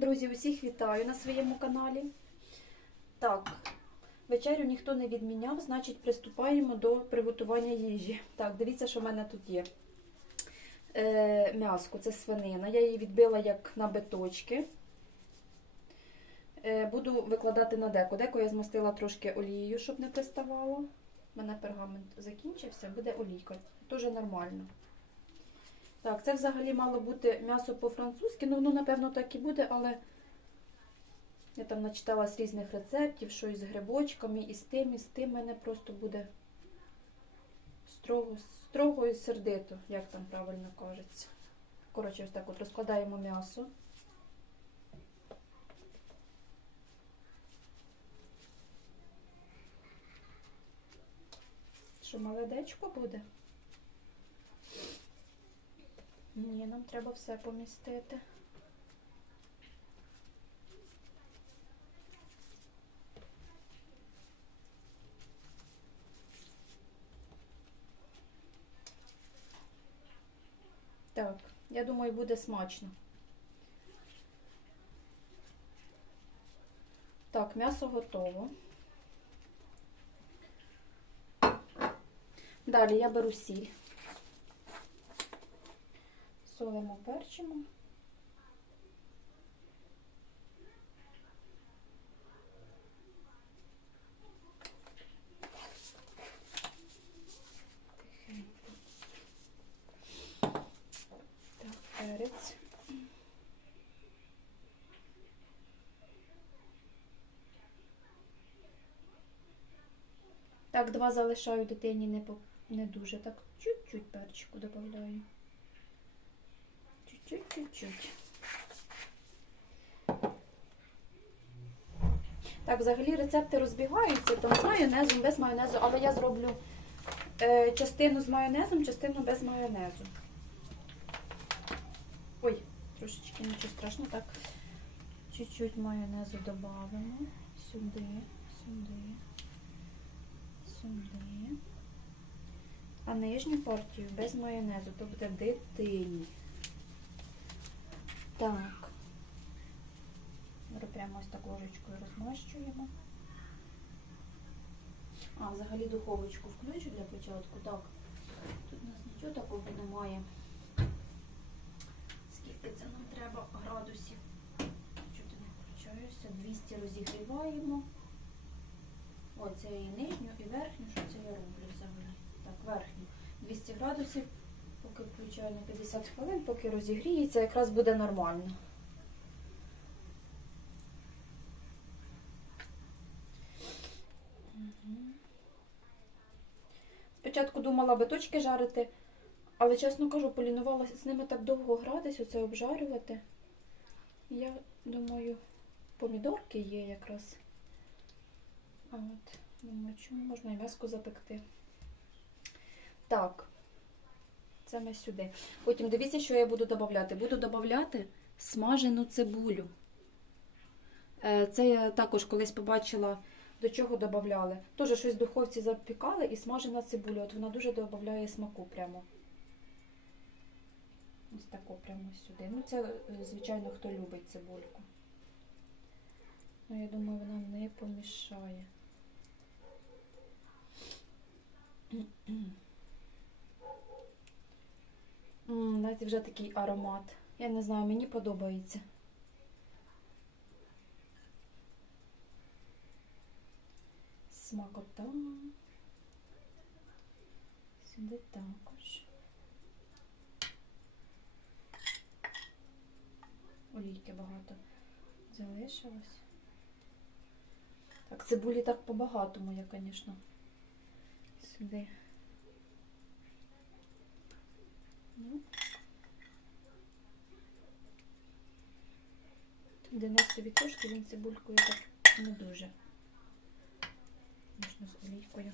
Друзі, усіх вітаю на своєму каналі. Так, вечерю ніхто не відміняв, значить, приступаємо до приготування їжі. Так, дивіться, що в мене тут є. Е, м'яско, це свинина. Я її відбила як на биточки. Е, буду викладати на деко. Деко я змастила трошки олією, щоб не приставало. У мене пергамент закінчився, буде олійка. Дуже нормально. Так, це взагалі мало бути м'ясо по-французьки. Ну, воно, напевно, так і буде, але я там начитала з різних рецептів, що із грибочками, і з тим, і з тим. Мене просто буде строго, строго і сердито, як там правильно кажеться. Коротше, ось так от розкладаємо м'ясо. Що молодечко буде? Ні, нам треба все помістити. Так, я думаю, буде смачно. Так, м'ясо готово. Далі я беру сіль. Солимо, перчимо. Так, перець. Так, два залишаю дитині не, по, не дуже. Так, чуть-чуть перчику додаю. Чуть-чуть. Так, взагалі рецепти розбігаються, там з майонезом, без майонезу, але я зроблю е, частину з майонезом, частину без майонезу. Ой, трошечки нічого страшного. Так, чуть-чуть майонезу додамо. Сюди, сюди, сюди. А нижню партію без майонезу, то буде дитині. Так. Прямо ось так ложечкою розмащуємо. А, взагалі духовочку включу для початку. Так. Тут у нас нічого такого немає. Скільки це нам треба градусів? Чого ти не включаєшся? 200 розігріваємо. О, це і нижню, і верхню. Що це я роблю взагалі? Так, верхню. 200 градусів. Поки включаю на 50 хвилин, поки розігріється, якраз буде нормально. Спочатку думала биточки жарити, але, чесно кажу, полінувалася з ними так довго гратись, оце обжарювати. Я думаю, помідорки є якраз. От, думаю, чому можна і м'яско запекти. Так. Це ми сюди. Потім дивіться, що я буду додати. Буду додати смажену цибулю. Е, Це я також колись побачила, до чого додавали. Теж щось в духовці запікали і смажена цибуля. От вона дуже додає смаку прямо. Ось таку прямо сюди. Ну, це, звичайно, хто любить цибульку. Ну, я думаю, вона не помішає. М, вже такий аромат. Я не знаю, мені подобається. Смакота. Сюди також. Олійки багато залишилось. Так, цибулі так по-багатому я, звісно. Сюди. Ну. Денисові трошки він цибулькою так не дуже. Можна з олійкою.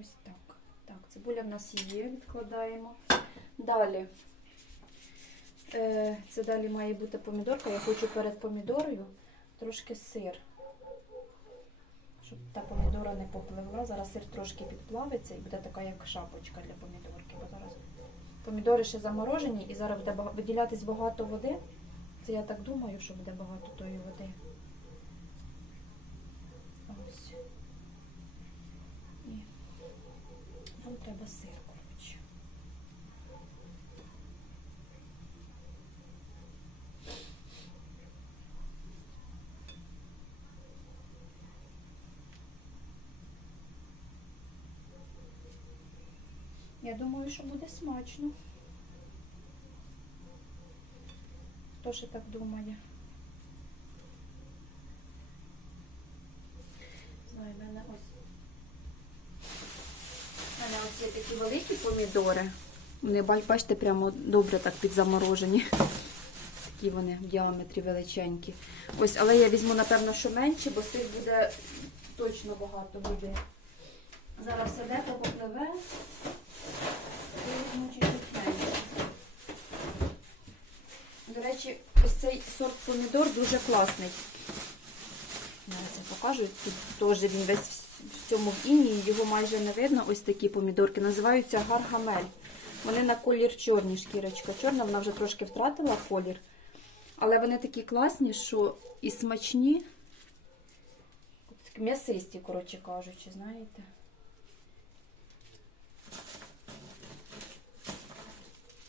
Ось так. Так, цибуля в нас є, відкладаємо. Далі. Е, Це далі має бути помідорка. Я хочу перед помідорою трошки сир. Помідора не попливла. Зараз сир трошки підплавиться і буде така як шапочка для помідорки. Бо зараз Помідори ще заморожені і зараз буде виділятись багато води. Це я так думаю, що буде багато тої води. Ось. І нам треба сир, коротше. Я думаю, що буде смачно. Хто ще так думає? Знаю, в мене ось. У мене ось є такі великі помідори. Вони, бач- бачите, прямо добре так підзаморожені. Такі вони в діаметрі величенькі. Ось, але я візьму, напевно, що менші, бо сир буде точно багато води. Зараз все дето попливе. Я візьму чуть-чуть менше. До речі, ось цей сорт помідор дуже класний. Зараз я покажу. Тут теж він весь в цьому в його майже не видно. Ось такі помідорки. Називаються гаргамель. Вони на колір чорні, шкірочка чорна, вона вже трошки втратила колір. Але вони такі класні, що і смачні. М'ясисті, коротше кажучи, знаєте.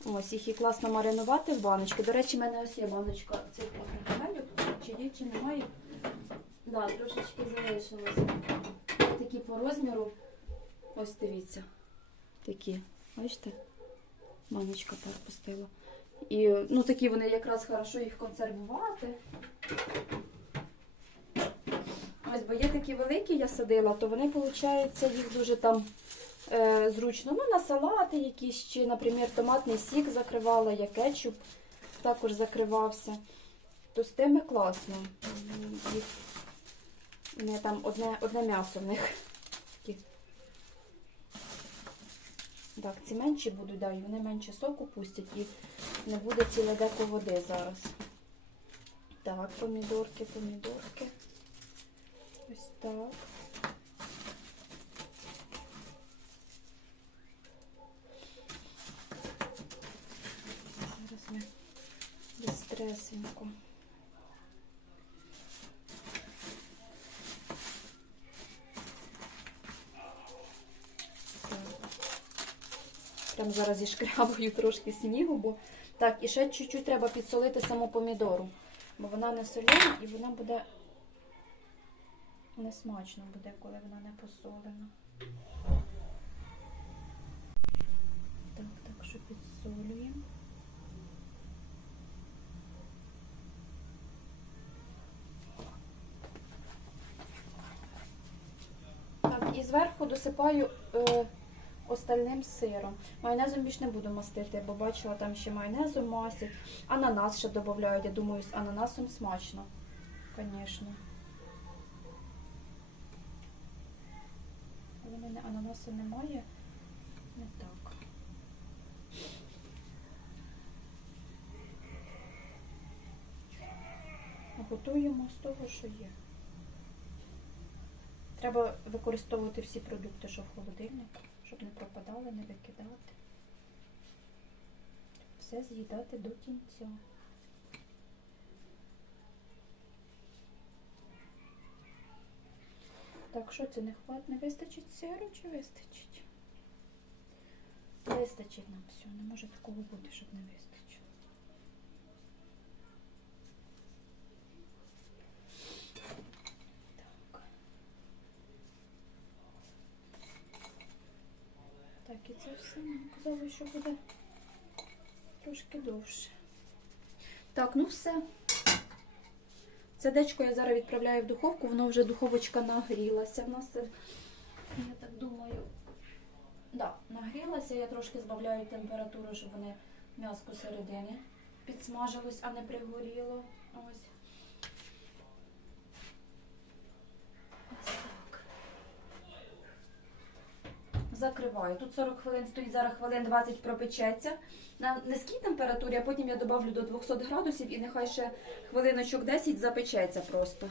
Ось їх і класно маринувати в баночки. До речі, в мене ось є баночка цих. Чи є, чи немає. Да, трошечки залишилось. Такі по розміру. Ось дивіться. Такі. Бачите? Баночка так пустила. І ну, такі вони якраз хорошо їх консервувати. Ось, бо є такі великі, я садила, то вони, виходить, їх дуже там е, зручно. Ну, на салати якісь, чи, наприклад, томатний сік закривала, я кетчуп також закривався. То з тими класно. Їх не там одне, одне м'ясо в них. Так, ці менші будуть, да, і вони менше соку пустять і не буде ціле деко води зараз. Так, помідорки, помідорки. Ось так. Зараз ми безстресенько. Так. Прям зараз зішкрябую трошки снігу, бо так, і ще чуть-чуть треба підсолити саму помідору, бо вона не солена і вона буде несмачно буде, коли вона не посолена. Так, так що підсолюємо. Так, і зверху досипаю е, остальним сиром. Майонезом більш не буду мастити, бо бачила там ще майонезом масять. Ананас ще додають, я думаю, з ананасом смачно. Звісно. Але в мене ананасу немає. Не так. Готуємо з того, що є. Треба використовувати всі продукти, що в холодильнику, щоб не пропадали, не викидати. Все з'їдати до кінця. Так, що це не хват, не вистачить сиру чи вистачить? Вистачить нам все. Не може такого бути, щоб не вистачило. Так. Так, і це Мені що буде трошки довше. Так, ну все. Це дечко я зараз відправляю в духовку, воно вже духовочка нагрілася. В нас це, я так думаю, да, нагрілася. Я трошки збавляю температуру, щоб вони м'яско середини підсмажилось, а не пригоріло. Ось так. Закриваю. Тут 40 хвилин стоїть, зараз хвилин 20 пропечеться. На низькій температурі, а потім я добавлю до 200 градусів і нехай ще хвилиночок 10 запечеться просто.